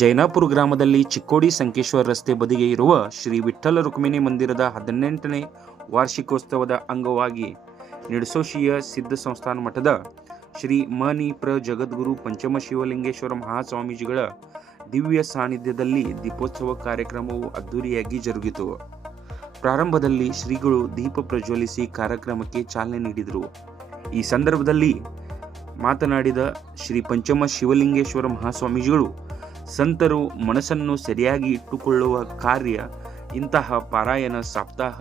ಜೈನಾಪುರ ಗ್ರಾಮದಲ್ಲಿ ಚಿಕ್ಕೋಡಿ ಸಂಕೇಶ್ವರ ರಸ್ತೆ ಬದಿಗೆ ಇರುವ ಶ್ರೀ ವಿಠ್ಠಲ ರುಕ್ಮಿಣಿ ಮಂದಿರದ 18ನೇ ವಾರ್ಷಿಕೋತ್ಸವದ ಅಂಗವಾಗಿ ನಿಡಸೋಶಿಯ ಸಿದ್ಧ ಸಂಸ್ಥಾನ ಮಠದ ಶ್ರೀ ಮನಿ ಪ್ರ ಜಗದ್ಗುರು ಪಂಚಮ ಶಿವಲಿಂಗೇಶ್ವರ ಮಹಾಸ್ವಾಮೀಜಿಗಳ ದಿವ್ಯ ಸಾನ್ನಿಧ್ಯದಲ್ಲಿ ದೀಪೋತ್ಸವ ಕಾರ್ಯಕ್ರಮವು ಅದ್ದೂರಿಯಾಗಿ ಜರುಗಿತು. ಪ್ರಾರಂಭದಲ್ಲಿ ಶ್ರೀಗಳು ದೀಪ ಪ್ರಜ್ವಲಿಸಿ ಕಾರ್ಯಕ್ರಮಕ್ಕೆ ಚಾಲನೆ ನೀಡಿದರು. ಈ ಸಂದರ್ಭದಲ್ಲಿ ಮಾತನಾಡಿದ ಶ್ರೀ ಪಂಚಮ ಶಿವಲಿಂಗೇಶ್ವರ ಮಹಾಸ್ವಾಮೀಜಿಗಳು, ಸಂತರು ಮನಸ್ಸನ್ನು ಸರಿಯಾಗಿ ಇಟ್ಟುಕೊಳ್ಳುವ ಕಾರ್ಯ ಇಂತಹ ಪಾರಾಯಣ ಸಪ್ತಾಹ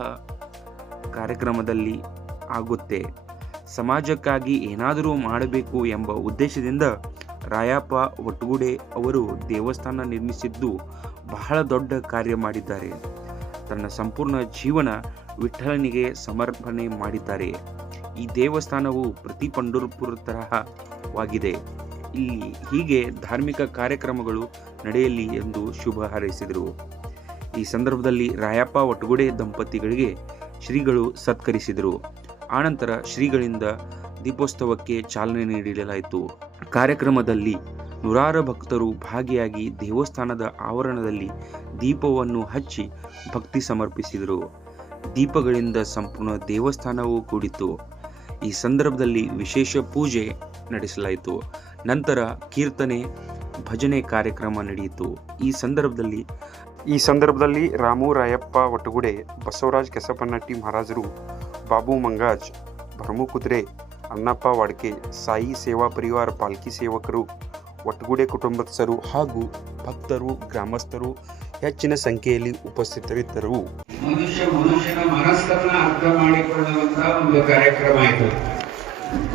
ಕಾರ್ಯಕ್ರಮದಲ್ಲಿ ಆಗುತ್ತೆ. ಸಮಾಜಕ್ಕಾಗಿ ಏನಾದರೂ ಮಾಡಬೇಕು ಎಂಬ ಉದ್ದೇಶದಿಂದ ರಾಯಪ್ಪ ಒಟ್ಟುಗೂಡೆ ಅವರು ದೇವಸ್ಥಾನ ನಿರ್ಮಿಸಿದ್ದು ಬಹಳ ದೊಡ್ಡ ಕಾರ್ಯ ಮಾಡಿದ್ದಾರೆ. ತನ್ನ ಸಂಪೂರ್ಣ ಜೀವನ ವಿಠ್ಠಲನಿಗೆ ಸಮರ್ಪಣೆ ಮಾಡಿದ್ದಾರೆ. ಈ ದೇವಸ್ಥಾನವು ಪ್ರತಿ ಪಂಢರಪುರ ತರಹವಾಗಿದೆ. ಇಲ್ಲಿ ಹೀಗೆ ಧಾರ್ಮಿಕ ಕಾರ್ಯಕ್ರಮಗಳು ನಡೆಯಲಿ ಎಂದು ಶುಭ ಹಾರೈಸಿದರು. ಈ ಸಂದರ್ಭದಲ್ಲಿ ರಾಯಪ್ಪ ಒಟ್ಟುಗೂಡೆ ದಂಪತಿಗಳಿಗೆ ಶ್ರೀಗಳು ಸತ್ಕರಿಸಿದರು. ಆನಂತರ ಶ್ರೀಗಳಿಂದ ದೀಪೋತ್ಸವಕ್ಕೆ ಚಾಲನೆ ನೀಡಲಾಯಿತು. ಕಾರ್ಯಕ್ರಮದಲ್ಲಿ ನೂರಾರು ಭಕ್ತರು ಭಾಗಿಯಾಗಿ ದೇವಸ್ಥಾನದ ಆವರಣದಲ್ಲಿ ದೀಪವನ್ನು ಹಚ್ಚಿ ಭಕ್ತಿ ಸಮರ್ಪಿಸಿದರು. ದೀಪಗಳಿಂದ ಸಂಪೂರ್ಣ ದೇವಸ್ಥಾನವು ಕೂಡಿತು. ಈ ಸಂದರ್ಭದಲ್ಲಿ ವಿಶೇಷ ಪೂಜೆ ನಡೆಸಲಾಯಿತು. ನಂತರ ಕೀರ್ತನೆ ಭಜನೆ ಕಾರ್ಯಕ್ರಮ ನಡೆಯಿತು. ಈ ಸಂದರ್ಭದಲ್ಲಿ ರಾಮು ರಾಯಪ್ಪ ಒಟ್ಟುಗೂಡೆ, ಬಸವರಾಜ್ ಕೆಸಪನಟ್ಟಿ ಮಹಾರಾಜರು, ಬಾಬು ಮಂಗಾಜ್, ಭರಮು ಕುದುರೆ, ಅಣ್ಣಪ್ಪ ವಾಡ್ಕೆ, ಸಾಯಿ ಸೇವಾ ಪರಿವಾರ ಪಾಲ್ಕಿ ಸೇವಕರು, ಒಟ್ಟುಗೂಡೆ ಕುಟುಂಬಸ್ಥರು ಹಾಗೂ ಭಕ್ತರು, ಗ್ರಾಮಸ್ಥರು ಹೆಚ್ಚಿನ ಸಂಖ್ಯೆಯಲ್ಲಿ ಉಪಸ್ಥಿತರಿದ್ದರು. ಮನುಷ್ಯನ ಮನಸ್ಸನ್ನ ಅರ್ಥ ಮಾಡಿಕೊಳ್ಳುವಂತಹ ಒಂದು ಕಾರ್ಯಕ್ರಮ ಆಯಿತು.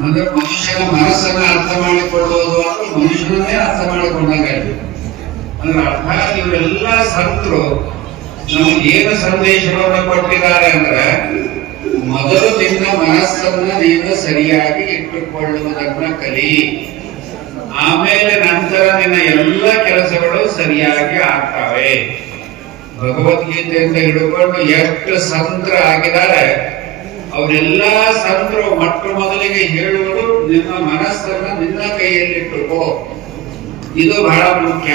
ಅಂದ್ರೆ ಮನುಷ್ಯನ ಮನಸ್ಸನ್ನ ಅರ್ಥ ಮಾಡಿಕೊಳ್ಳುವುದು ಅಂದ್ರೆ ಮನುಷ್ಯನನ್ನೇ ಅರ್ಥ ಮಾಡಿಕೊಂಡಾಗಾಯ್ತು. ಅಂದ್ರೆ ಅರ್ಥಾತ್ ಇವರೆಲ್ಲ ಸಂತರು ನಮಗೆ ಏನು ಸಂದೇಶವನ್ನು ಕೊಟ್ಟಿದ್ದಾರೆ ಅಂದ್ರೆ, ಮೊದಲು ನಿನ್ನ ಮನಸ್ಸನ್ನ ನೀನು ಸರಿಯಾಗಿ ಇಟ್ಟುಕೊಳ್ಳುವುದನ್ನ ಕಲಿ, ಆಮೇಲೆ ನಂತರ ನಿನ್ನ ಎಲ್ಲ ಕೆಲಸಗಳು ಸರಿಯಾಗಿ ಆಗ್ತವೆ. ಭಗವದ್ಗೀತೆಯಿಂದ ಹಿಡ್ಕೊಂಡು ಎಷ್ಟು ಸಂತರು ಆಗಿದ್ದಾರೆ, ಅವರೆಲ್ಲ ಸಂತರು ಮೊದಲಿಗೆ ಹೇಳುವುದು ನಿನ್ನ ಮನಸ್ಸನ್ನ ನಿನ್ನ ಕೈಯಲ್ಲಿಟ್ಟುಕೋ, ಇದು ಬಹಳ ಮುಖ್ಯ.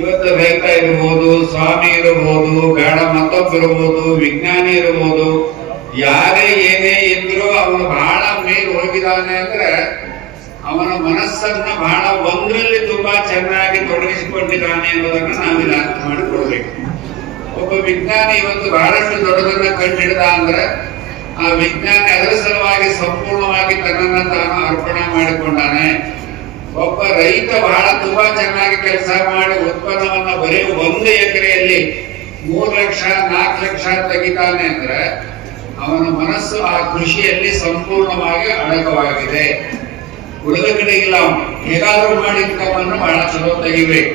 ಇವತ್ತು ರೈತ ಇರಬಹುದು, ಸ್ವಾಮಿ ಇರಬಹುದು, ಬೇಡ ಮತ್ತೊಬ್ಬಿರಬಹುದು, ವಿಜ್ಞಾನಿ ಇರಬಹುದು, ಯಾರೇ ಏನೇ ಇದ್ರು ಅವನು ಬಹಳ ಮೇಲೆ ಹೋಗಿದ್ದಾನೆ ಅಂದ್ರೆ ಅವನ ಮನಸ್ಸನ್ನ ಬಹಳ ಒಂದರಲ್ಲಿ ತುಂಬಾ ಚೆನ್ನಾಗಿ ತೊಡಗಿಸಿಕೊಂಡಿದ್ದಾನೆ ಅನ್ನೋದನ್ನ ನಾವಿಲ್ಲಿ ಅರ್ಥ ಮಾಡಿಕೊಳ್ಬೇಕು. ಒಬ್ಬ ವಿಜ್ಞಾನಿ ಇವತ್ತು ಬಹಳಷ್ಟು ದೊಡ್ಡದನ್ನ ಕಂಡುಹಿಡಿದ ಅಂದ್ರೆ ಆ ವಿಜ್ಞಾನಿ ಅದರ ಸಲುವಾಗಿ ಸಂಪೂರ್ಣವಾಗಿ ತನ್ನನ್ನ ತಾನು ಅರ್ಪಣೆ ಮಾಡಿಕೊಂಡಾನೆ. ಒಬ್ಬ ರೈತ ಬಹಳ ತುಂಬಾ ಚೆನ್ನಾಗಿ ಕೆಲಸ ಮಾಡಿ ಉತ್ಪನ್ನವನ್ನ ಬರೀ 1 ಎಕರೆಯಲ್ಲಿ 3 ಲಕ್ಷ 4 ಲಕ್ಷ ತೆಗಿತಾನೆ ಅಂದ್ರೆ ಅವನ ಮನಸ್ಸು ಆ ಕೃಷಿಯಲ್ಲಿ ಸಂಪೂರ್ಣವಾಗಿ ಅಡಕವಾಗಿದೆ. ಉಳಿದ ಕಡೆ ಇಲ್ಲ. ಹೇಗಾದ್ರೂ ಮಾಡಿ ಇನ್ಕಮನ್ನು ಬಹಳ ಚಲೋ ತೆಗಿಬೇಕು,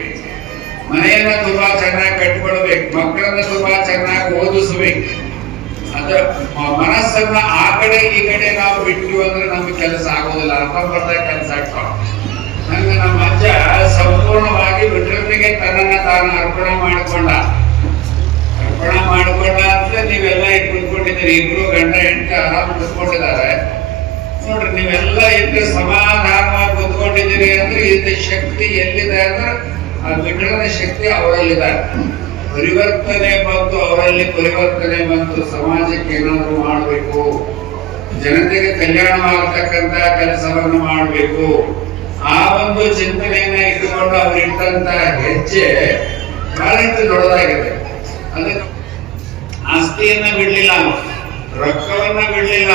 ಮನೆಯನ್ನ ತುಂಬಾ ಚೆನ್ನಾಗಿ ಕಟ್ಕೊಳ್ಬೇಕು, ಮಕ್ಕಳನ್ನ ತುಂಬಾ ಚೆನ್ನಾಗಿ ಓದಿಸ್ಬೇಕು. ಅದ್ರ ಮನಸ್ಸನ್ನ ಆ ಕಡೆ ಈ ಕಡೆ ನಾವು ಬಿಟ್ಟು ಅಂದ್ರೆ ನಮ್ಗೆ ಕೆಲಸ ಆಗೋದಿಲ್ಲ, ಅರ್ಧಂಬರ್ಧ ಕೆಲಸ ಆಗ್ತಾವ. ನಂಗೆ ನಮ್ಮ ಅಜ್ಜ ಸಂಪೂರ್ಣವಾಗಿ ವಿಠ್ಠಲನಿಗೆ ತನ್ನನ್ನ ತಾನು ಅರ್ಪಣೆ ಮಾಡಿಕೊಂಡ ಅಂದ್ರೆ ನೀವೆಲ್ಲ ಕುತ್ಕೊಂಡಿದ್ದೀರಿ, ಇಬ್ರು ಗಂಡ ಹೆಂಡತಿ ಆರಾಮ್ ಕುತ್ಕೊಂಡಿದ್ದಾರೆ ನೋಡ್ರಿ. ನೀವೆಲ್ಲ ಇದ್ರೆ ಸಮಾಧಾನವಾಗಿ ಕುತ್ಕೊಂಡಿದ್ದೀರಿ ಅಂದ್ರೆ ಇದು ಶಕ್ತಿ ಎಲ್ಲಿದೆ ಅಂದ್ರೆ ಆ ವಿಠ್ಠಲನ ಶಕ್ತಿ ಅವರಲ್ಲಿದೆ. ಪರಿವರ್ತನೆ ಬಂತು, ಅವರಲ್ಲಿ ಪರಿವರ್ತನೆ ಬಂತು. ಸಮಾಜಕ್ಕೆ ಏನಾದ್ರು ಮಾಡಬೇಕು, ಜನತೆಗೆ ಕಲ್ಯಾಣವಾಗತಕ್ಕಂತ ಕೆಲಸವನ್ನು ಮಾಡಬೇಕು, ಆ ಒಂದು ಚಿಂತನೆಯನ್ನ ಇಟ್ಟುಕೊಂಡು ಅವರಿಟ್ಟಂತ ಹೆಜ್ಜೆ ಬಹಳಷ್ಟು ದೊಡ್ಡದಾಗಿದೆ. ಅದಕ್ಕೆ ಆಸ್ತಿಯನ್ನ ಬಿಡ್ಲಿಲ್ಲ, ರೊಕ್ಕವನ್ನ ಬಿಡ್ಲಿಲ್ಲ.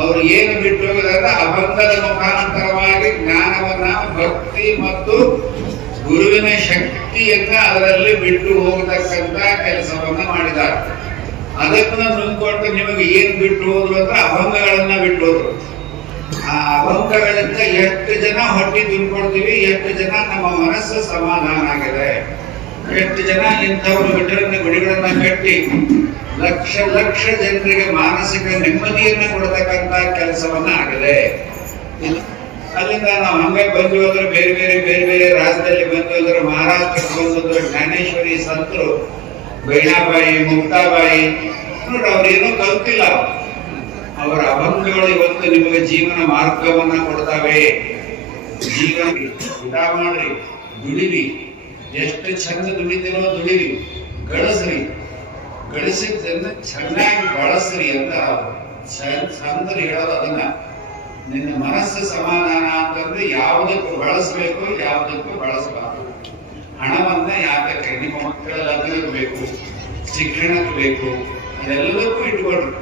ಅವ್ರು ಏನು ಬಿಟ್ಟು ಹೋಗಿದ್ರೆ ಅಬಂಧದ ಮುಖಾಂತರವಾಗಿ ಜ್ಞಾನವನ್ನ, ಭಕ್ತಿ ಮತ್ತು ಗುರುವಿನ ಶಕ್ತಿಯನ್ನ ಅದರಲ್ಲಿ ಬಿಟ್ಟು ಹೋಗತಕ್ಕಂತ ಕೆಲಸವನ್ನ ಮಾಡಿದ್ದಾರೆ. ಅದನ್ನ ನುಂಗ್ಕೊಂಡು ನಿಮಗೆ ಏನ್ ಬಿಟ್ಟು ಹೋದ್ರು ಅಂದ್ರೆ ಅಭಂಗಗಳನ್ನ ಬಿಟ್ಟು ಹೋದ್ರು. ಆ ಅಭಂಗಗಳಿಂದ ಎಷ್ಟು ಜನ ಹೊಟ್ಟಿ ತುಂಬಿಕೊಡ್ತೀವಿ, ಎಷ್ಟು ಜನ ನಮ್ಮ ಮನಸ್ಸು ಸಮಾಧಾನ ಆಗಿದೆ, ಎಷ್ಟು ಜನ ಇಂಥವ್ರು ವಿಠ್ಠಲನ ಗುಡಿಗಳನ್ನ ಕಟ್ಟಿ ಲಕ್ಷ ಲಕ್ಷ ಜನರಿಗೆ ಮಾನಸಿಕ ನೆಮ್ಮದಿಯನ್ನ ಕೊಡತಕ್ಕಂತ ಕೆಲಸವನ್ನ ಆಗಿದೆ. ಅಲ್ಲಿಂದ ನಾವು ಹಂಗೆ ಬಂದು ಹೋದ್ರೆ ಬೇರೆ ಬೇರೆ ರಾಜ್ಯದಲ್ಲಿ ಬಂದು ಹೋದ್ರೆ ಮಹಾರಾಷ್ಟ್ರಕ್ಕೆ ಬಂದು ಜ್ಞಾನೇಶ್ವರಿ ಸಂತರು ಬೈನಾಬಾಯಿ, ಮುಕ್ತಾಬಾಯಿ ನೋಡ್ರಿ, ಅವ್ರೇನೂ ಕಲ್ತಿಲ್ಲ. ಅವರ ಅಭಂಗಗಳು ಇವತ್ತು ನಿಮಗೆ ಜೀವನ ಮಾರ್ಗವನ್ನ ಕೊಡ್ತಾವೆ. ಜೀವನ ಊಟ ಮಾಡ್ರಿ, ದುಡಿರಿ, ಎಷ್ಟು ಚಂದ ದುಡಿದಿರೋ ದುಡಿರಿ, ಗಳಿಸ್ರಿ, ಗಳಿಸಿದ್ದನ್ನು ಚೆನ್ನಾಗಿ ಬಳಸ್ರಿ ಅಂತ ಸಂತರು ಹೇಳೋದು ಅದನ್ನ. ನಿನ್ನ ಮನಸ್ಸು ಸಮಾಧಾನ ಅಂತಂದ್ರೆ ಯಾವುದಕ್ಕೂ ಬಳಸಬೇಕು, ಯಾವುದಕ್ಕೂ ಬಳಸಬಾರದು. ಹಣವನ್ನ ಯಾತಕ್ಕೆ? ನಿಮ್ಮ ಮಕ್ಕಳ ಲಗ್ನಕ್ಕೆ ಬೇಕು, ಶಿಕ್ಷಣಕ್ಕೆ ಬೇಕು, ಅದೆಲ್ಲದಕ್ಕೂ ಇಟ್ಕೊಳ್ರಿ.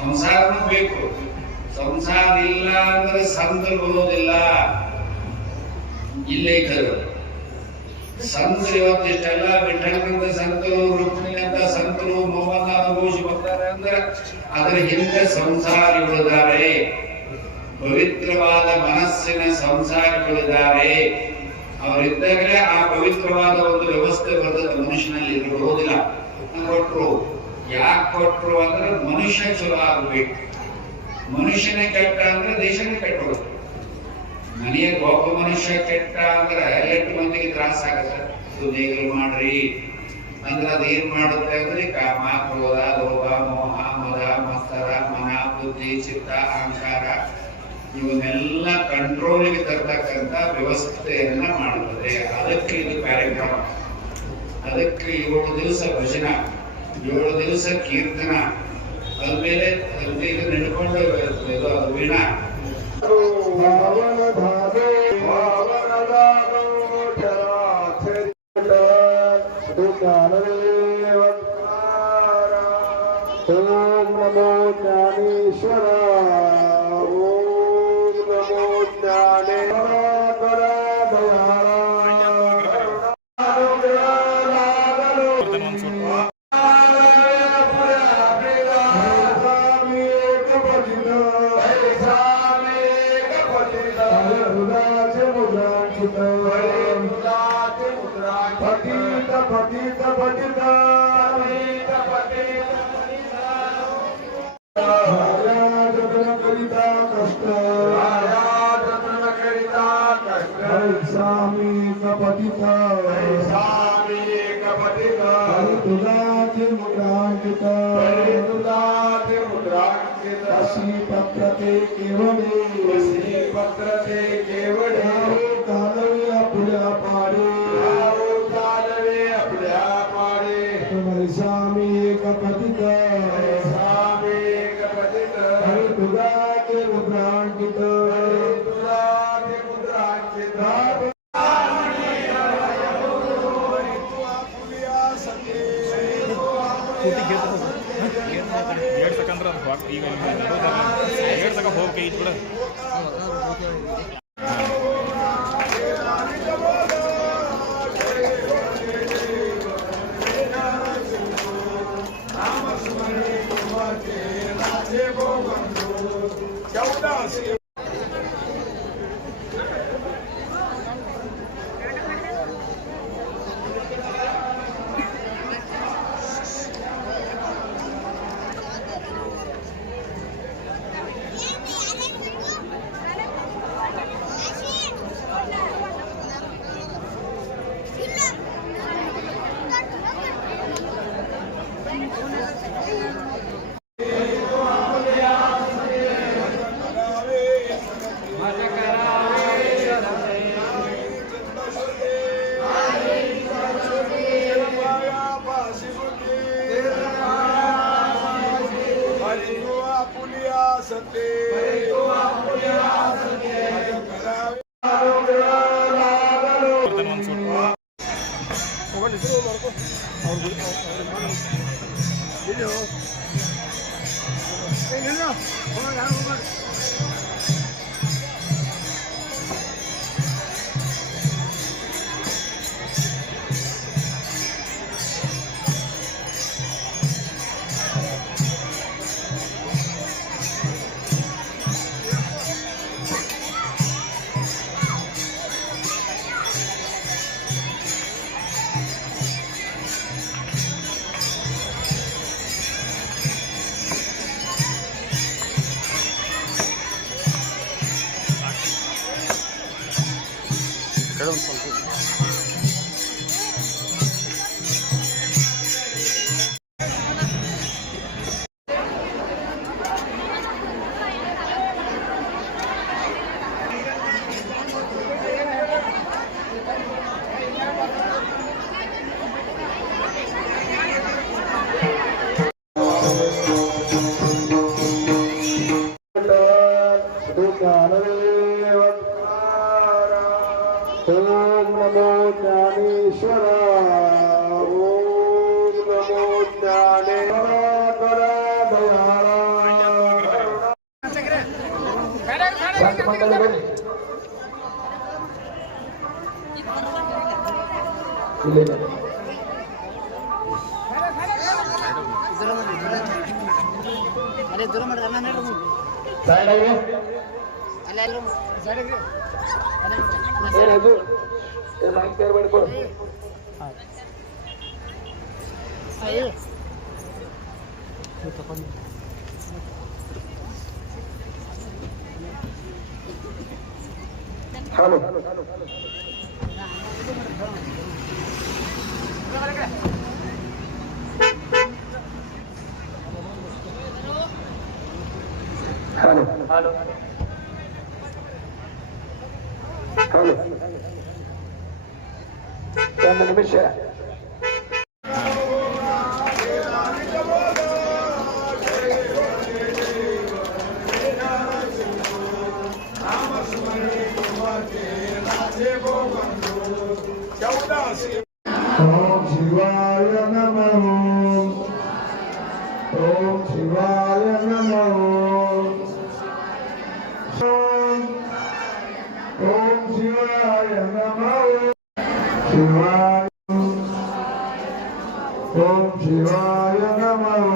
ಸಂಸಾರನೂ ಬೇಕು. ಸಂಸಾರ ಇಲ್ಲ ಅಂದ್ರೆ ಸಂತರು ಬರೋದಿಲ್ಲ. ಇಲ್ಲೇ ಕರು ಸಂತರು ಇವತ್ತಿಷ್ಟೆಲ್ಲ ವಿಠಲನಂತ ಸಂತರು, ರುಕ್ಮಿಣಿಯಂತ ಸಂತರು ನೋವನ್ನ ಅನುಭವಿಸಿ ಬರ್ತಾರೆ ಅಂದ್ರೆ ಅದರ ಹಿಂದೆ ಸಂಸಾರಿಗಳಿದ್ದಾರೆ, ಪವಿತ್ರವಾದ ಮನಸ್ಸಿನ ಸಂಸಾರಿಗಳಿದ್ದಾರೆ. ಅವರಿದ್ದಾಗಲೇ ಆ ಪವಿತ್ರವಾದ ಒಂದು ವ್ಯವಸ್ಥೆ ಬರ್ತದೆ ಮನುಷ್ಯನಲ್ಲಿ. ಇರೋದಿಲ್ಲ ಕೊಟ್ರು. ಯಾಕೆ ಕೊಟ್ರು ಅಂದ್ರೆ ಮನುಷ್ಯ ಚಲೋ ಆಗ್ಬೇಕು. ಮನುಷ್ಯನೇ ಕೆಟ್ಟ ಅಂದ್ರೆ ದೇಶನೇ ಕೆಟ್ಟೋಗುತ್ತೆ. ಮನೆಯ ಒಬ್ಬ ಮನುಷ್ಯ ಕೆಟ್ಟ ಅಂದ್ರೆ ಎಷ್ಟು ಮಂದಿಗೆ ತ್ರಾಸ ಆಗತ್ತೆ. ಸುದ್ದಿಗಳು ಮಾಡ್ರಿ ಅಂದ್ರೆ ಅದು ಏನ್ ಮಾಡುತ್ತೆ ಅಂದ್ರೆ ಕಾಮ, ಕ್ರೋಧ, ಲೋಭ, ಮೋಹ, ಮದ, ಮತ್ಸರ, ಮನ, ಬುದ್ಧಿ, ಚಿತ್ತ, ಅಹಂಕಾರ ಇವನ್ನೆಲ್ಲ ಕಂಟ್ರೋಲಿಗೆ ತರ್ತಕ್ಕಂಥ ವ್ಯವಸ್ಥೆಯನ್ನ ಮಾಡುತ್ತದೆ. ಅದಕ್ಕೆ ಇದು ಕಾರ್ಯಕ್ರಮ. ಅದಕ್ಕೆ 7 ದಿವಸ ಭಜನ, 7 ದಿವಸ ಕೀರ್ತನ, ಅದ್ಮೇಲೆ ಇದು ನಡ್ಕೊಂಡು ಇದು ವೀಣ. ಓಂ ನಮೋ ಜ್ಞಾನೇಶ್ವರ, ಓಂ ನಮೋ ಜ್ಞಾನೇಶ್ವರ. ಪತಿತ ಪತಿತ ಕರಿತ ಕಷ್ಟ, ಸ್ವಾಮಿ ಕಪತಿತ, ಸ್ವಾಮಿ ಕಪತಿತ, ತುಲಾತಿ ಮುದ್ರಾಂಕಿತ, ತುಲಾತಿ ಮುದ್ರಾಂಕಿತ, ಶ್ರೀ ಪತ್ರತೆ ಕೇವಲೇ, ಶ್ರೀ ಪತ್ರತೆ ಕೇವಲೇ. ಕಾಲವೇ ಅಪುಡ್ಯ ಪಾಡಿ, ಕಾಲವೇ ಅಪುಡ್ಯ ಪಾಡಿ. ಸ್ವಾಮಿ ಕಪತಿತ, ಸ್ವಾಮಿ ಕಪತಿತ, ತುಲಾತಿ ಮುದ್ರಾಂಕಿತ, ತುಲಾತಿ ಮುದ್ರಾಂಕಿತ. ಈಗ 2 ಸೆಕೆಂಡ್ ಹೋಗಿ ಐತ್ ಬಿಡ. नमो ज्ञानेश्वर ओम नमो ज्ञानेश्वर दयाला संत मंडळी बरी अरे दूर मत करना नहीं साइड आइए अरे लो साइड ए राजू ए माइक पर बैठ पड़ आइए हेलो हेलो हेलो हेलो ಒಂದು ನಿಮಿಷ ಓಂ ಶಿವಾಯ ನಮಃ ಓಂ ಶಿವಾಯ ನಮಃ ಓಂ ಶಿವಾಯ ನಮಃ ಶಿವಾಯ ಓಂ ಶಿವಾಯ ನಮಃ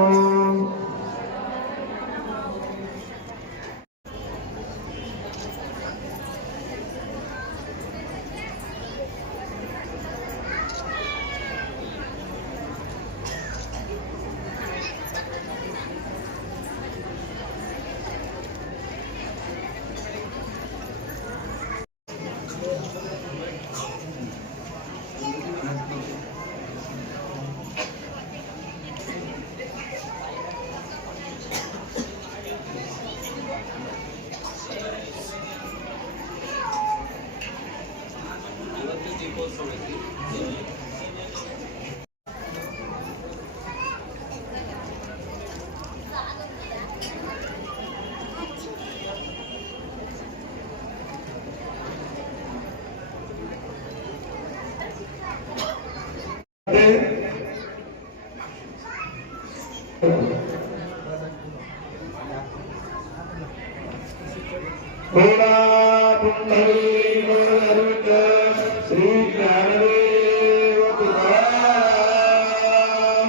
श्री ज्ञानदेव तुकाराम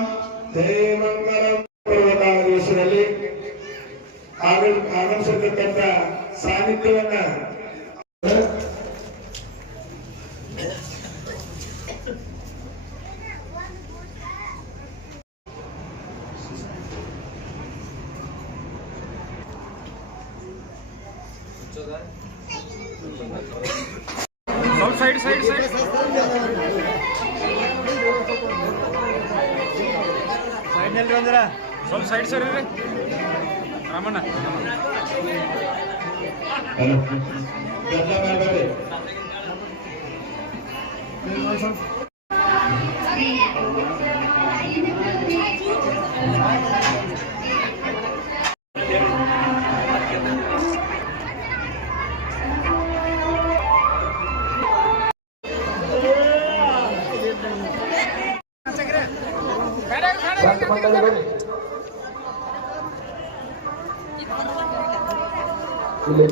ದೇವಂಗರಂ ಪರ್ವತಾದೇಶದಲ್ಲಿ ಆಗಮಿಸಿರ್ತಕ್ಕಂಥ ಸಾನ್ನಿಧ್ಯವನ್ನ साइड साइड साइड साइड निल्ರಿ ಅಂದ್ರೆ ಸ್ವಲ್ಪ ಸೈಡ್ ಸರಿ ರೀ ರಾಮಣ್ಣ ಹಲೋ ಗದ್ದ ಮಾಡಬೇಡಿ ಸಂತ ಮಂಡಳಿ ಬನ್ನಿ ಇಲ್ಲಿ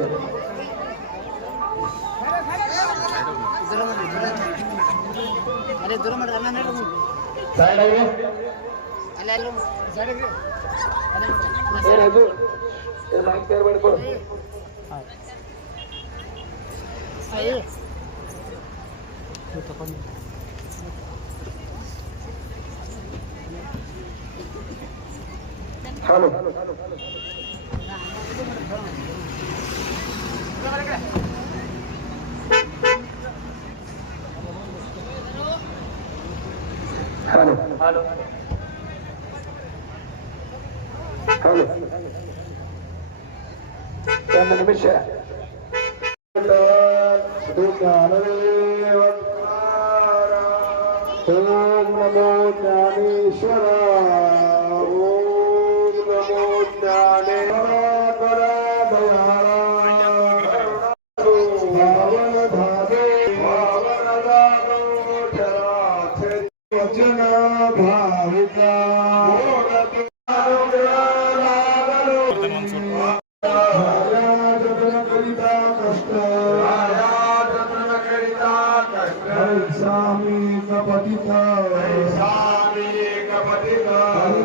अरे दूर मत करना नहीं साइड आइए अरे लो साइड ए राजू ए माइक पर बैठ पड़ आइए हेलो हेलो हेलो हेलो ಒಂದು ನಿಮಿಷ ಓಂ ನಮೋ ಜ್ಞಾನೇಶ್ವರ ಓಂ ನಮೋ ಜ್ಞಾನೇಶ್ವರ ದಯಾಳ ಭಾವನ ಧಾರೆ ಭಾವನದ ವಚನ ಭಾವಿಕ ಜತನ ಕರಿತಾ ಕಷ್ಟ ಸ್ವಾಮಿ ಕಪಟಿತ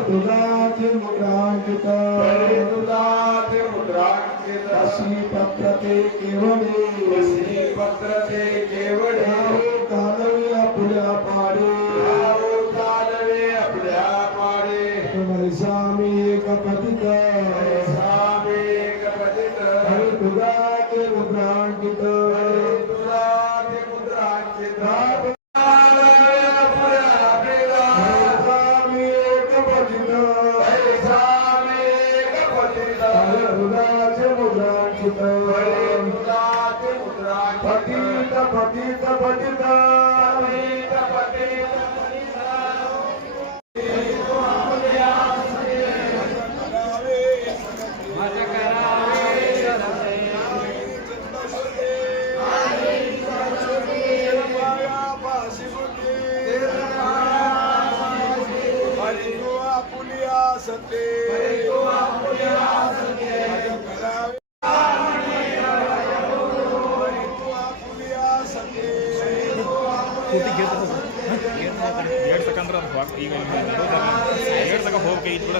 ತುಲಾತಿ ಮುದ್ರಾಂಕಿತ ಅಸಿ ಪತ್ರತೆ ಕೇವಡೆ ಕಾಲವೇ ಅಪುಡ್ಯ ಪಾಡೆ ಸ್ವಾಮಿ ಕಪಟಿತ ತುಲಾತಿ ಮುದ್ರಾಂಕಿತ ಪತಿತ ಹೇಳ್ತಕ್ಕಂದ್ರೆ ಅದು ಈಗ ಹೇಳ್ತಕ್ಕ ಹೋಗಿ ಇದು ಕೂಡ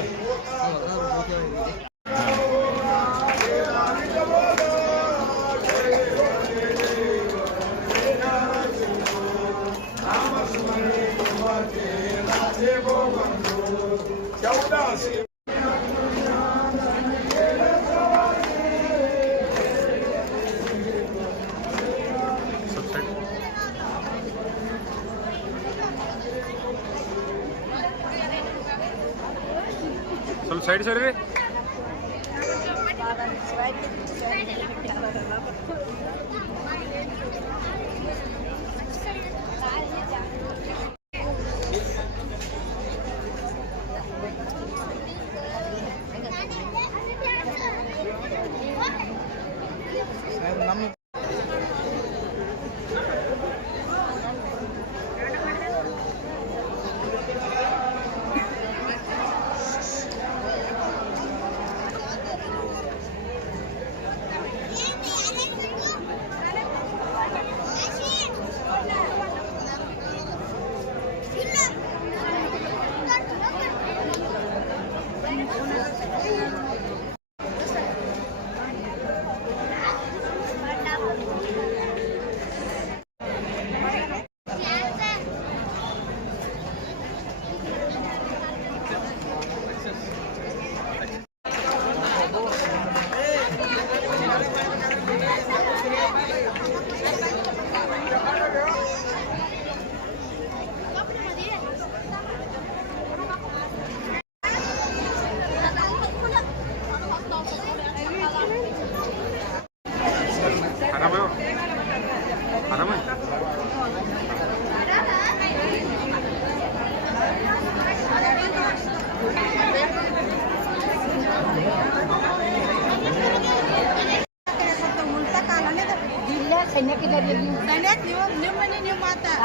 ಸ್ವಲ್ಪ ಸೈಡ್ ಸರಿ ರೀ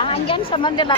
ಹಂಗೇನು ಸಂಬಂಧ ಇಲ್ಲ.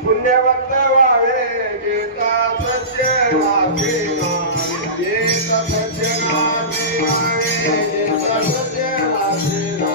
पुण्यवंत व्हावे गीता सज्जनाचे गीता सज्जनाचे गीता सज्जनाचे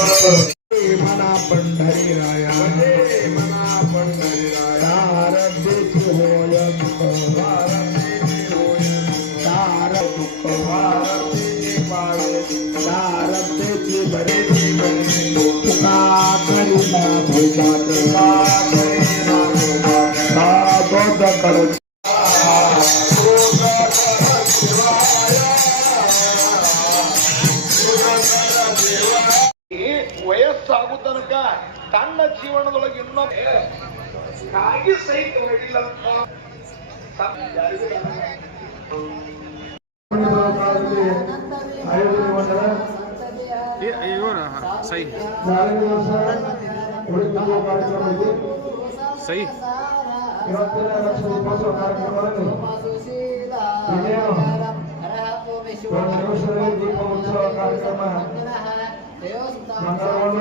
मना पंढरी राया मना पंढरी राया आरब्धेची होयंत तार दुःख आरब्धेची पावे आरब्धेची बरेची बरे तुका करीना भोजात करीना भोजात का बोध कर ವಯಸ್ಸಾಗುತ್ತನಕ ತನ್ನ ಜೀವನದೊಳಗೆ ಇನ್ನೊಂದು ಕಾಗಿ ಸಹಿತ ಹೊಡಿಲ್ಲಂತ ಆಯೋಜನೆ ಮಾಡಲ್ಲ ಸೈ ನಾಳೆ ವರ್ಷ ಉಳಿದ ಕಾರ್ಯಕ್ರಮ ಇದೆ ಸೈ 20 ಲಕ್ಷ ಉಪವಾಸ ಕಾರ್ಯಕ್ರಮವನ್ನು ವರ್ಷದಲ್ಲಿ ದೀಪ ಉತ್ಸವ ಕಾರ್ಯಕ್ರಮ ಮಂಗಳವಾರ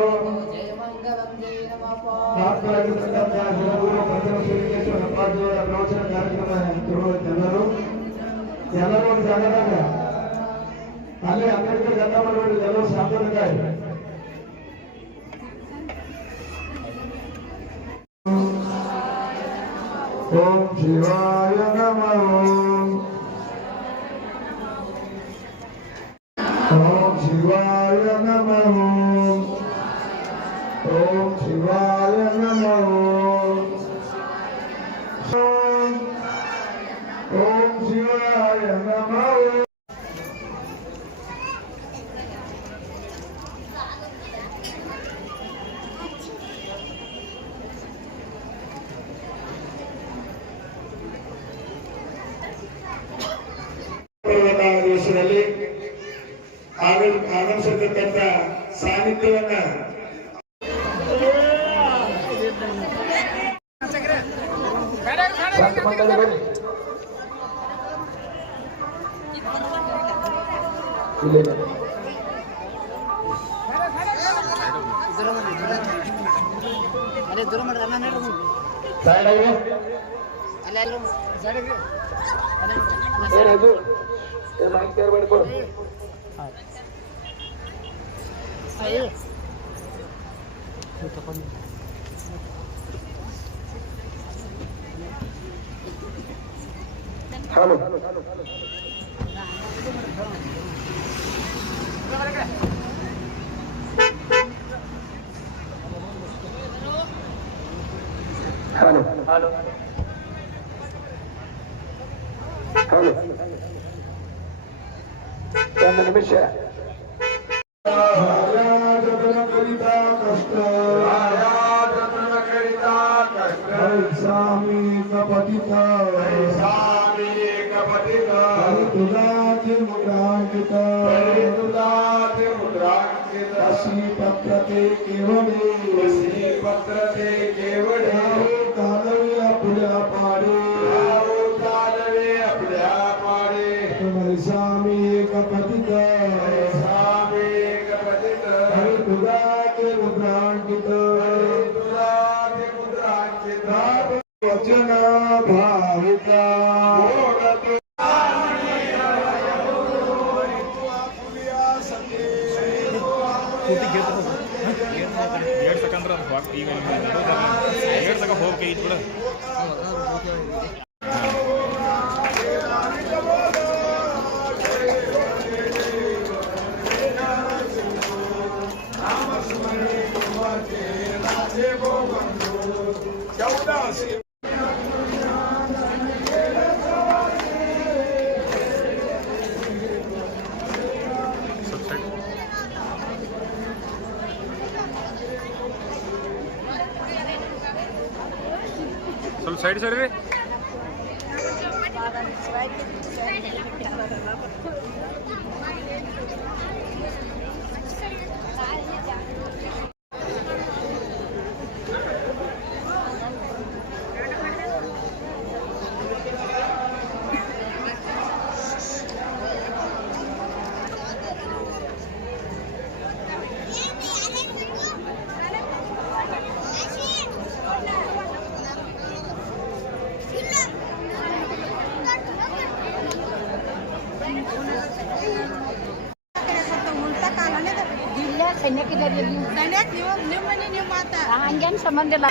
ಮಾತನಾಡಿರ್ತಕ್ಕಂಥ ಜಗದ್ಗುರು ಪಂಚಮಶಿಲಿಂಗೇಶ್ವರ ಅಪ್ಪಾಜಿಯವರ ಪ್ರವಚನ ಕಾರ್ಯಕ್ರಮ ಎಲ್ಲರೂ ಒಂದು ಜಾಗದಾಗ ಅಲ್ಲಿ ಅಂಬೇಡ್ಕರ್ ಗಂಧ ಮಾಡಬೇಡಿ ಎಲ್ಲರೂ ಸಾಂತ್ವನಕಾಯಿ ಓಂ ಶಿವಾಯ ನಮಃ ಓಂ ಶಿವಾಯ ನಮಃ ಓಂ ಶಿವಾಯ ನಮಃ ಓಂ ಶಿವಾಯ ನಮಃ ದಿವಸದಲ್ಲಿ ಆಗಮಿಸಿರ್ತಕ್ಕಂಥ ಸಾಹಿತ್ಯವನ್ನ ಅಲ್ಲೇ ದೂರ ಮಾಡ್ರಿ ಅನ್ನ ನೋಡ್ರಿ ಅಲ್ಲೇ ಏನದು ಮೈಕ್ ತಯಾರು ಮಾಡಿಕೊಡು ಹಲೋ ಹಲೋ ಹಲೋ ಹಲೋ ಒಂದು ನಿಮಿಷ स्वामी कपटिता तुलाते मुद्रांकिता पत्रते केवले कालवे अपड्या पाडे तुम्हारे स्वामी कपटिता तुलाते मुद्रांकिता वचन भाविका ಏಳು ತಕಂದ್ರೆ ಅದು ಈಗ ಏಳು ತಕ ಹೋಗಿ ಇದು ಕೂಡ ಸ್ವಲ್ಪ ಸೈಡ್ ಸರಿ ರೀ ಹಂಗೇನು ಸಂಬಂಧ ಇಲ್ಲ.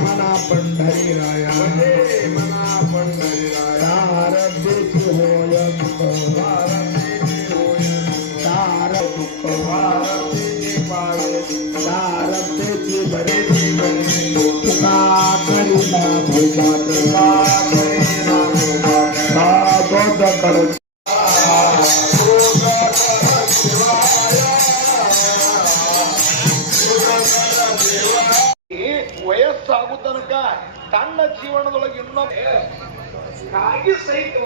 मना पंढरी राया मना पंढरी राया तारदेची होयंत तार दुःख भारतीची पाळे तारदेची बरेची बरे तुका करीना भोजात तुका करीना भोजात गोद कर ವಯಸ್ಸಾಗುತ್ತನಕ ತನ್ನ ಜೀವನದೊಳಗೆ ಇನ್ನೊಬ್ಬ ಸಹಿತ